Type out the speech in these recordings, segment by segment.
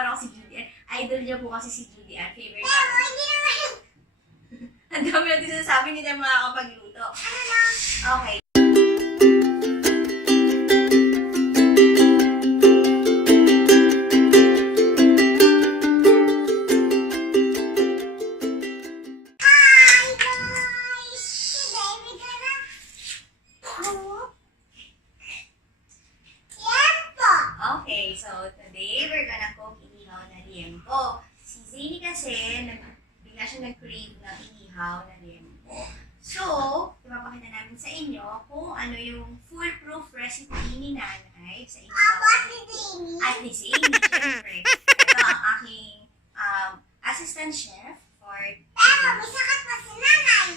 parang si Judy Ann. Idol niya po kasi si Judy Ann. Favorite namin. Ang dami natin sinasabi, hindi tayo makakapagluto. Okay. Okay, so today we're gonna cook inihaw na liempo. Si Zayne kasi, bigla siya nag-crave ng inihaw na liempo. So, ipapakita namin sa inyo kung ano yung foolproof recipe ni Nanay sa inihaw. At ni Zayne, syempre. Ito ang aking assistant chef for today. May sakat pa si Nanay!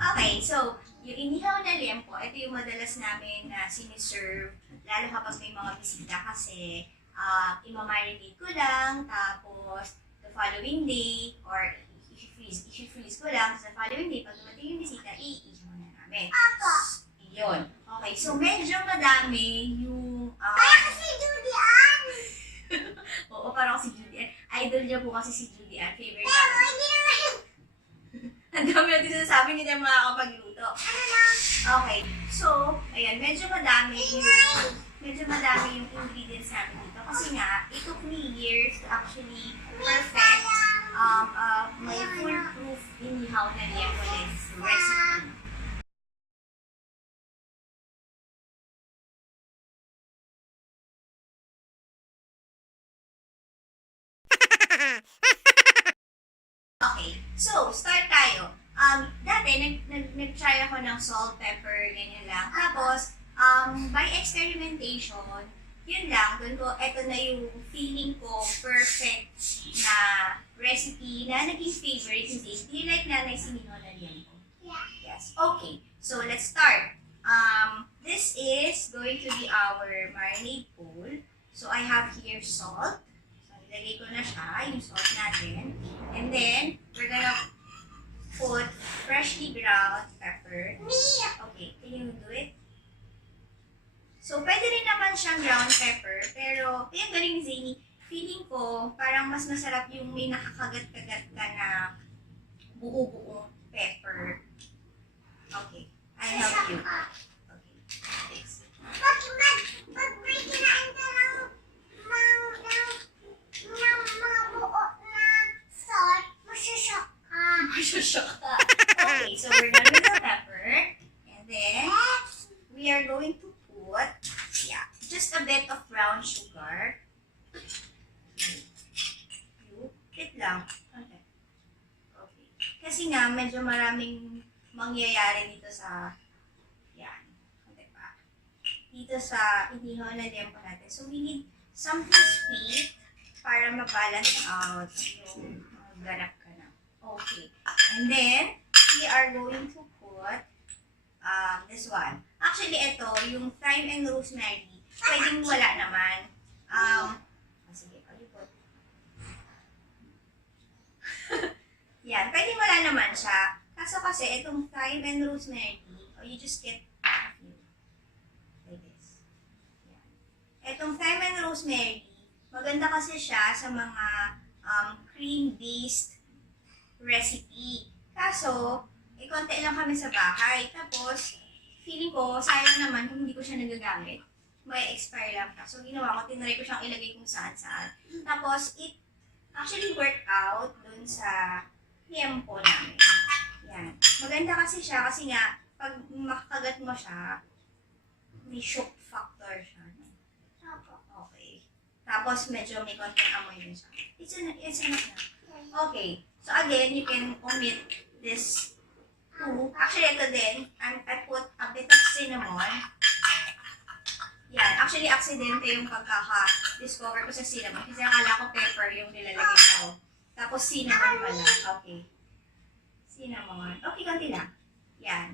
Okay, so, yung inihaw na liempo, ito yung madalas namin na siniserve, lalo kapag may mga bisita kasi imamarinate ko lang, tapos the following day, or i-freeze ko lang, tapos the following day, pag dumating yung bisita, i-ihaw na namin. Apo! Yun. Okay, so medyo madami yung... Kaya kasi Judy Ann! Oo, parang si Judy Ann. Idol niya po kasi si Judy Ann. Favorite Pero namin. hindi naman! Ang dami natin sinasabi, hindi tayo makakapagluto. Okay, so, ayan, medyo madami yung ingredients namin dito. Kasi nga, it took me years to actually perfect my foolproof inihaw na liempo recipe. Okay, so, start tayo. Dati, nag-try ako ng salt, pepper, ganyan lang. Tapos, by experimentation, yun lang, doon ko, eto na yung feeling ko perfect na recipe na naging favorite ni Zayne. Do you like Nanay sinihaw na liempo? Yeah. Yes. Okay, so let's start. This is going to be our marinade bowl. So, I have here salt. Ilagay ko na siya, yung salt natin. And then, we're gonna put freshly ground pepper. Okay, can you do it? So, pwede rin naman siyang ground pepper, pero, yung galing ni Zayne, feeling ko, parang mas masarap yung may nakakagat-kagat ka na buo-buong pepper. Okay, I'll help you. Okay, thanks. Pag may kinain ka ng mga buo na salt, masushock ka. Masushock ka. Okay, so we're done with the pepper. And then, we are going to put, just a bit of brown sugar. Bit lang. Okay. Okay. Kasi nga, medyo maraming mangyayari dito sa, dito sa inihaw na liempo natin. So, we need something sweet para ma-balance out yung ganap ka na. Okay. And then, we are going to put this one. Actually, ito, yung thyme and rosemary, pwedeng wala naman. Sige, palipot. Yan, pwedeng wala naman siya. Kaso kasi, itong thyme and rosemary, you just get a few. Like this. Yan. Itong thyme and rosemary, maganda kasi siya sa mga cream-based recipe. Kaso, konti lang kami sa bahay. Tapos, feeling ko, sayang naman kung hindi ko siya nagagamit. May expire lang siya. So, ginawa ko, tinry ko siyang ilagay kung saan-saan. Tapos, it actually worked out dun sa liempo namin. Yan. Maganda kasi siya kasi nga, pag makakagat mo siya, may shock factor siya. Okay. Tapos, medyo may konting amoy din siya. It's enough na. Okay. So, again, you can omit this two. Actually, ito din. I put a bit of cinnamon. Yan. Actually, aksidente yung pagkaka-discover ko sa cinnamon. Kasi akala ko pepper yung nilalagay ko. Tapos, cinnamon pala. Okay. Cinnamon. Okay, konti lang. Yan.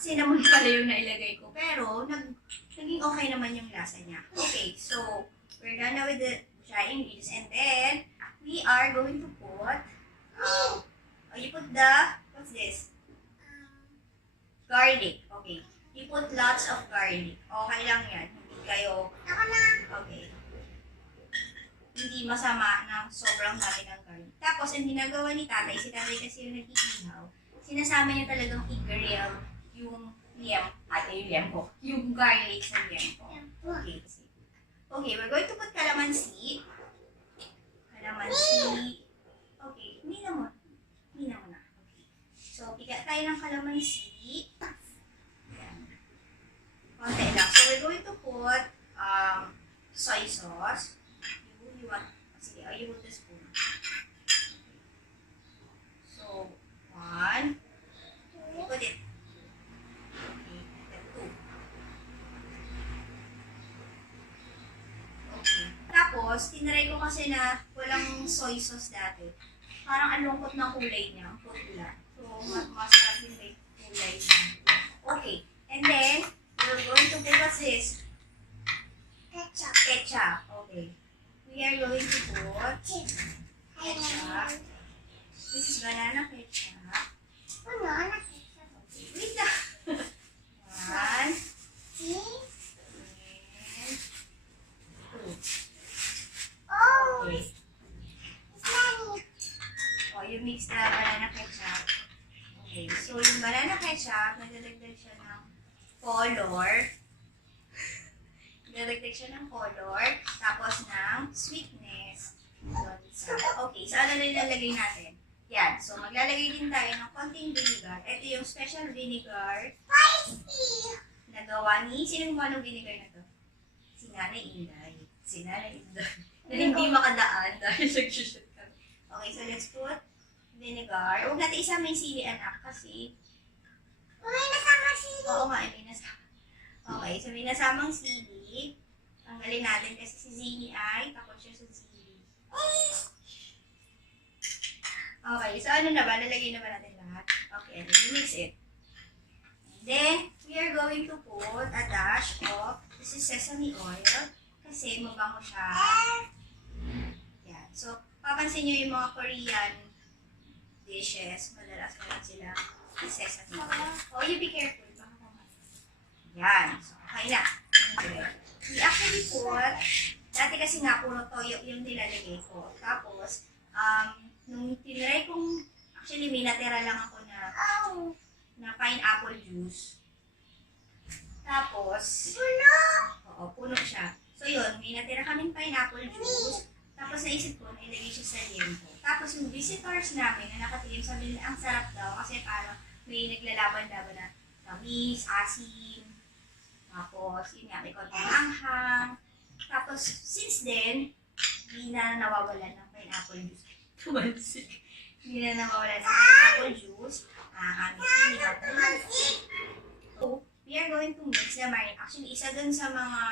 Cinnamon pala yung nailagay ko. Pero, naging okay naman yung lasa niya. Okay, so, we're done now with the dry ingredients. And then, we are going to put, you put the, what's this? Garlic. Okay. You put lots of garlic. Okay lang yan. Hindi kayo, Ako na. okay. hindi masama ng sobrang dami ng garlic. Tapos, ang ginagawa ni tatay, si tatay kasi yung nag-iihaw, sinasama niya talagang i-grill yung liempo, yung garlic sa liempo. Okay. Okay, we're going to put calamansi. Okay, mina mo na. Okay. So, piga tayo ng calamansi. Yan. Konti lang. So, we're going to put soy sauce. You want the spoon. So, 1. Put it. Okay, and then 2. Okay. Tapos, tinry ko kasi na walang soy sauce dati. Parang ang lungkot ng kulay niya, putla. So, masarap yung may kulay niya. Okay. And then, we're going to put what's this? Ketchup. Okay. We are going to put ketchup. This is banana ketchup. Banana. Okay. Wait lang. 1. And 2. Oh, Okay. it's many. Oh, you mix the banana ketchup. Okay. So, yung banana ketchup, nagdadagdag siya ng color. Nagdadagdag siya ng color. Tapos ng sweetness. Okay. So, ano na yung nalagay natin? Yan. So, maglalagay din tayo ng konting vinegar. Ito yung special vinegar Spicy. na gawa ni... Sino gumawa ng vinegar na to? Si Nanay Inday. Na hindi makadaan dahil nag-shoot kami. Okay, so let's put vinegar. Huwag natin isama yung sili, anak, kasi... May nasama sili. Oo nga, may nasama. Okay, so may nasamang sili. Tanggalin natin kasi si Zayne ay takot siya sa sili. Okay, so ano na ba? Nalagay na ba natin lahat? Okay, and then mix it. And then, we are going to put a dash of, this is sesame oil, kasi mabango siya. Yan. So, papansin nyo yung mga Korean dishes, madalas meron sila sesame oil. Oh, you be careful. Baka naman. Yan. So, okay na. Okay. We actually put, dati kasi nga puro toyo yung nilalagay ko. Tapos, nung tinry kong, actually may natira lang ako na pineapple juice. Tapos, oo, puno siya. So yun, may natira kaming pineapple juice. Tapos naisip ko, nailagay siya sa liempo. Tapos yung visitors namin na nakatingin, sabi nila, ang sarap daw kasi parang may naglalaban-laban na tamis, asim. Tapos, yun nga, may konting anghang. Tapos, since then, hindi na nawawalan ng pineapple juice. Tumansik. Hindi na nawawalan ng pineapple juice. Aming inihaw na liempo. So, we are going to mix the marinade. Actually, isa dun sa mga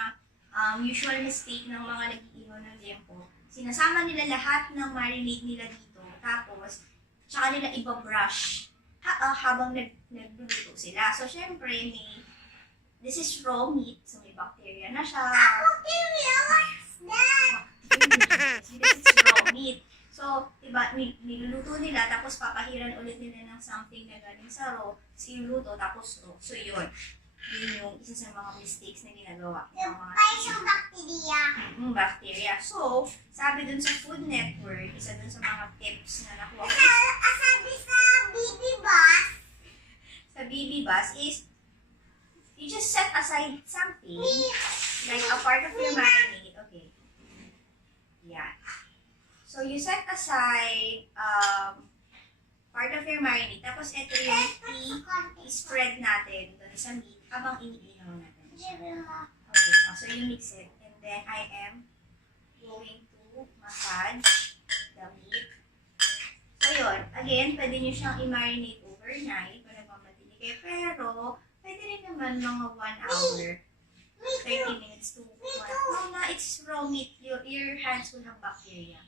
usual mistake ng mga nag-iihaw ng liempo. Sinasama nila lahat ng marinade nila dito. Tapos, tsaka nila iba-brush habang nagluluto sila. So, syempre, this is raw meat. So, may bacteria na siya. Bacteria, what's that? This is raw meat. So, diba, niluluto nila, tapos papahiran ulit nila ng something na galing sa raw, siluto, tapos raw. So, yun. Yun yung isa sa mga mistakes na ginagawa ng mga Yung bacteria. bacteria. So, sabi dun sa Food Network, isa dun sa mga tips na nakuha ko Sabi sa BB Bus, sa BB Bus is, you just set aside something, like a part of your marinade. Okay. Yeah. So, you set aside part of your marinade. Tapos, ito yung i-spread natin doon sa meat habang iniihaw natin siya. Okay. So, you mix it. And then, I am going to massage the meat. So, yun. Again, pwede nyo siyang i-marinate overnight para magmatinig kayo. Pero, pwede rin naman mga 1 hour. 30 minutes to 1. No, it's raw meat. Your hands will have bacteria.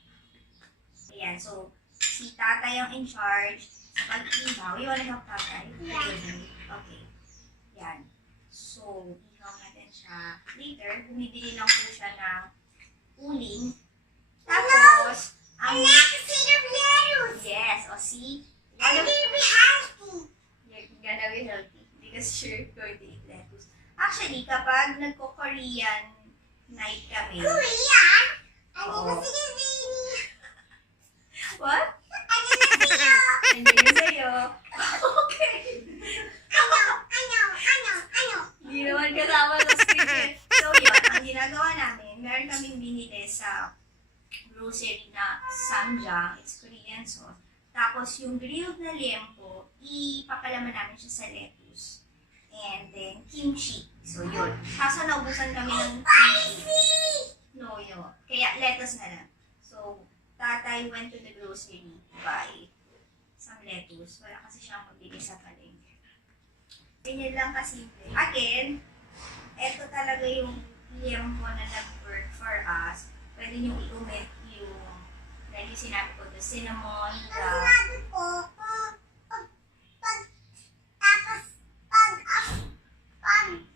Ayan, so, si tatay ang in charge sa pag-ihaw. You wanna help tatay? Yeah. Okay. Yan. So, ihaw natin siya. Later, bumibili lang po siya ng uling. Tapos, I like to see the views. yes, o see? And you'll be healthy. You're gonna be healthy because you're going to eat lettuce. Actually, kapag nagko-Korean night kami, Korean. I Oo. na sa'yo, Zayne? What? Ano na sa'yo? Hindi na sa'yo. Okay. Ano? Hindi naman kasama sa script eh. So yun, ang ginagawa namin, meron kaming binili sa grocery na samjang, it's Korean sauce. Tapos yung grilled na liempo, ipapalaman namin siya sa lettuce. And then kimchi. So yun. Kaso naubusan kami ng kimchi. No, yun. Kaya lettuce na lang. So, tatay went to the grocery to buy some lettuce. Wala kasi siyang mabili sa palengke. Ganyan lang kasimple. Again, eto talaga yung liempo na nag-work for us. Pwede nyo i-omit yung, like yung sinabi ko, the cinnamon, Ang the... sinabi ko,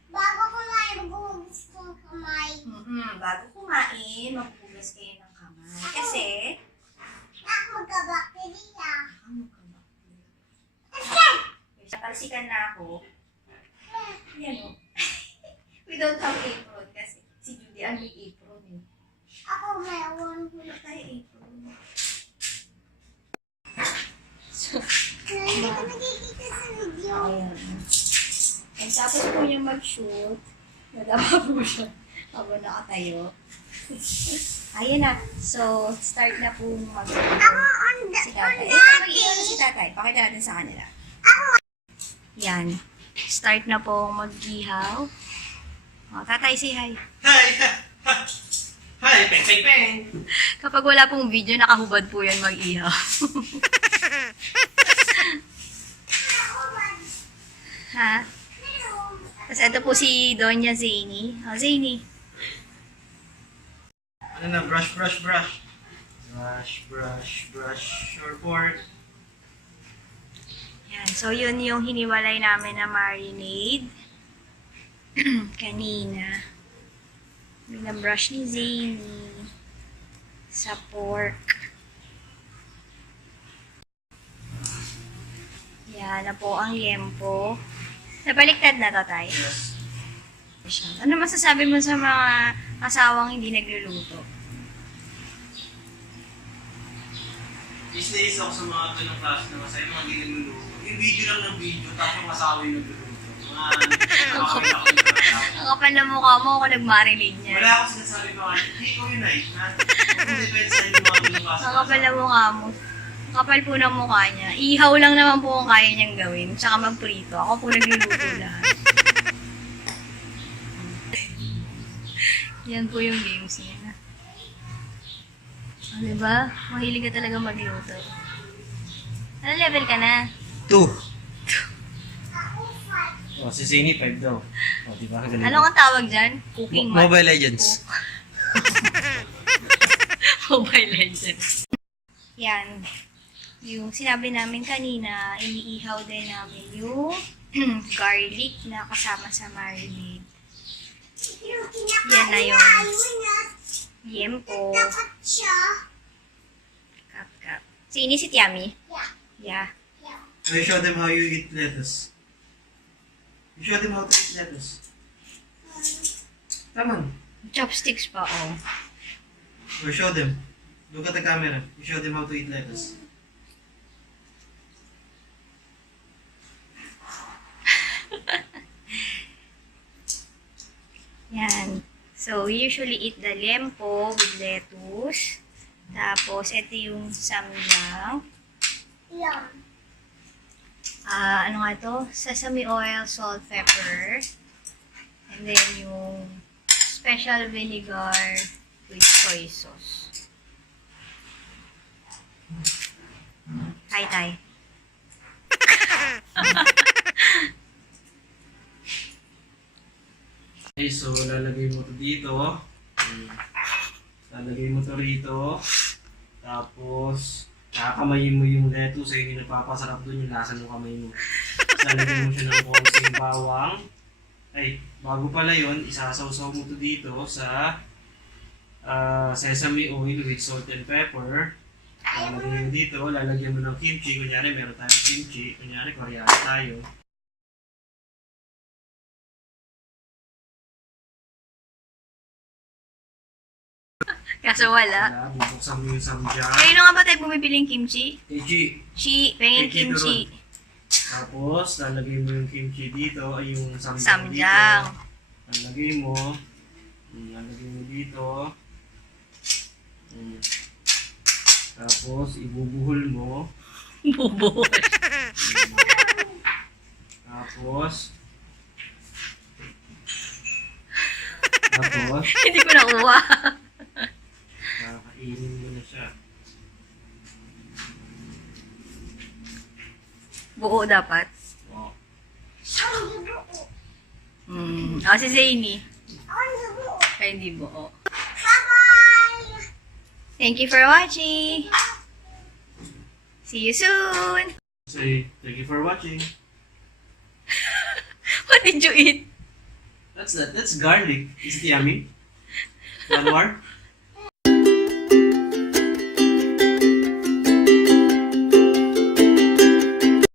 bago kumain, maghuhugas kong kamay. Bago kumain, maghugas kayo ng kamay. Kasi, Magka-bacteria. Natalsikan na ako. Yan o. We don't have apron kasi si Judy ang may apron eh. Ako mayroon. Wala tayo apron. Hindi ko nakikita sa video. Ayan. And tapos po niya mag-shoot. Nadama po siya habang nakatayo. Ayan na. So, start na po mag-shoot. Si tatay. Mag-iwan si tatay. Pakita natin sa kanila. Yan. Start na po mag-ihaw. Oh, tatay, say hi. Hi! Hi! Peng, peng, peng! Kapag wala pong video, nakahubad po yan mag-ihaw. Ha? Tapos ito po si Doña Zayne. Oh, Zayne. Ano na? Brush, brush, brush. Brush, brush, brush your fork. Yan. So, yun yung hiniwalay namin na marinade. Kanina. Binabrush ni Zayne sa pork. Yan na po ang liempo. Nabaliktad na to, tay. Yes. Ano masasabi mo sa mga asawang hindi nagluluto? Is na isa ako sa mga ganong klase na masaya, mga hindi nagluluto. Yung video lang ng video, tapos yung asawa yung nagluluto. Mga nakakawin ako yung mga Ang kapal na mukha mo ako nag-marinade niya. Wala akong sinasabi ko, hey, ikaw yun ay. Kung depende sa inyo mga ganong klase. Ang kapal na mukha mo. Ang kapal po ng mukha niya. Ihaw lang naman po ang kaya niyang gawin. Tsaka magprito. Ako po nagluluto lahat. Yan po yung games niya. Oh, diba? Mahilig ka talaga magluto. Ano level ka na? 2. Oh, si Zayne 5 daw. Oh, di ba? Galing. Ano ang tawag dyan? Cooking mat. Mobile Legends. Mobile Legends. Yan. Yung sinabi namin kanina, iniihaw din namin yung garlic na kasama sa marinade. Yan na yung liempo. Dapat siya. Kap. Sinisit yummy? Yeah. Yeah. I show them how you eat lettuce. You show them how to eat lettuce. Come on. Chopsticks pa, oh. Or show them. Look at the camera. You show them how to eat lettuce. Yan. So, we usually eat the liempo with lettuce. Tapos, ito yung samyang. Yeah. Ano nga ito? Sesame oil, salt, pepper. And then yung special vinegar with soy sauce. Hi, Tay. Okay, so lalagay mo to dito. Lalagay mo to rito. Tapos, kakamayin mo yung lettuce. Ayun yung nagpapasarap doon yung lasa ng kamay mo. Lalagay mo siya ng konting bawang. Ay, bago pala yun, isasawsaw mo to dito sa sesame oil with salt and pepper. Lalagay mo dito, lalagyan mo ng kimchi. Kunyari, meron tayong kimchi. Kunyari, koreano tayo. Kaso wala. Wala, bubuksan mo yung samjang. Kanino nga ba tayo bumibiling kimchi? Kimchi. Pengin Kimchi kimchi. Tapos, lalagay mo yung kimchi dito, ay yung samjang Samjang. dito. Lalagay mo. Lalagay mo dito. Tapos, ibubuhol mo. Bubuhol. Tapos, Hindi ko nakuha. kakainin mo na siya. Buo dapat. Oh. Si Zayne. Ay, hindi buo. Bye-bye! Thank you for watching. See you soon. Say, thank you for watching. What did you eat? That's garlic. Is it yummy? One more?